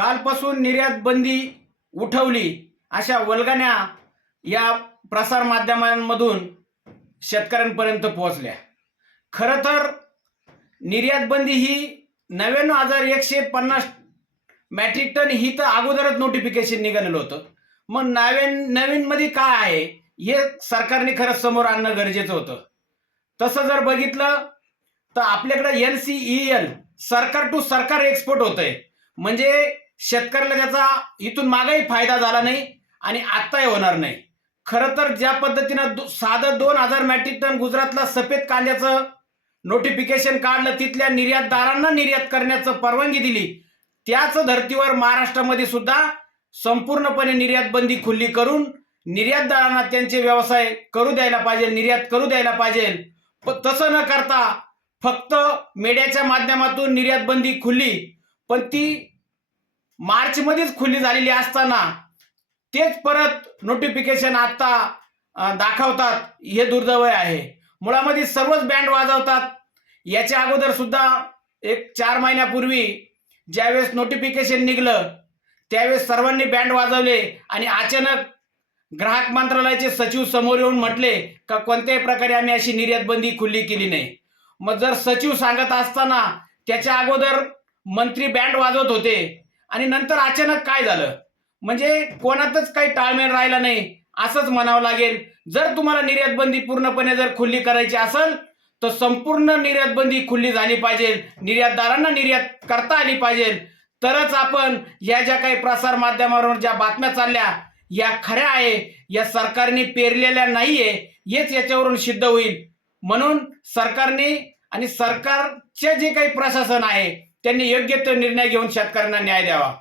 कालपासून निर्यात बंदी उठवली अशा वल्गण्या या प्रसार माध्यमांमधून शेतकऱ्यांपर्यंत पोहोचल्या. खरं तर निर्यात बंदी ही नव्याण्णव हजार एकशे पन्नास मॅट्रिक टन ही तर अगोदरच नोटिफिकेशन निघालेलं होतं. मग नवीन नवीनमध्ये काय आहे? हे सरकारने खरंच समोर आणणं गरजेचं होतं. तसं जर बघितलं तर आपल्याकडे एल सी ई एल सरकार टू सरकार एक्सपोर्ट होतंय. म्हणजे शेतकऱ्याला त्याचा इथून मागही फायदा झाला नाही आणि आत्ताही होणार नाही. खरं तर ज्या पद्धतीनं दो- साधं दोन हजार मॅट्रिक टन गुजरातला सफेद कांद्याचं नोटिफिकेशन काढलं तिथल्या निर्यातदारांना निर्यात करण्याचं परवानगी दिली त्याच धर्तीवर महाराष्ट्रामध्ये सुद्धा संपूर्णपणे निर्यात बंदी खुल्ली करून निर्यातदारांना त्यांचे व्यवसाय करू द्यायला पाहिजे निर्यात करू द्यायला पाहिजे. पण तसं न करता फक्त मीडियाच्या माध्यमातून निर्यात बंदी खुलली पण ती मार्चमध्येच खुली झालेली असताना तेच परत नोटिफिकेशन आता दाखवतात. हे दुर्दैव आहे. मुळामध्ये सर्वच बँड वाजवतात. याच्या अगोदर सुद्धा एक चार महिन्यापूर्वी ज्यावेळेस नोटिफिकेशन निघलं त्यावेळेस सर्वांनी बँड वाजवले आणि अचानक ग्राहक मंत्रालयाचे सचिव समोर येऊन म्हटले का कोणत्याही प्रकारे आम्ही अशी निर्यात बंदी केली नाही. मग जर सचिव सांगत असताना त्याच्या अगोदर मंत्री बँड वाजवत होते आणि नंतर अचानक काय झालं? म्हणजे कोणातच काही ताळमेळ राहिला नाही असंच म्हणावं लागेल. जर तुम्हाला निर्यात बंदी पूर्णपणे जर खुल्ली करायची असेल तर संपूर्ण निर्यात बंदी खुल्ली झाली पाहिजे. निर्यातदारांना निर्यात करता आली पाहिजे. तरच आपण या ज्या काही प्रसार माध्यमावर ज्या बातम्या चालल्या या खऱ्या आहे या सरकारने पेरलेल्या नाहीये हेच याच्यावरून सिद्ध होईल. म्हणून सरकारने आणि सरकारचे जे काही प्रशासन आहे त्यांनी योग्य तो निर्णय घेऊन शेतकऱ्यांना न्याय द्यावा.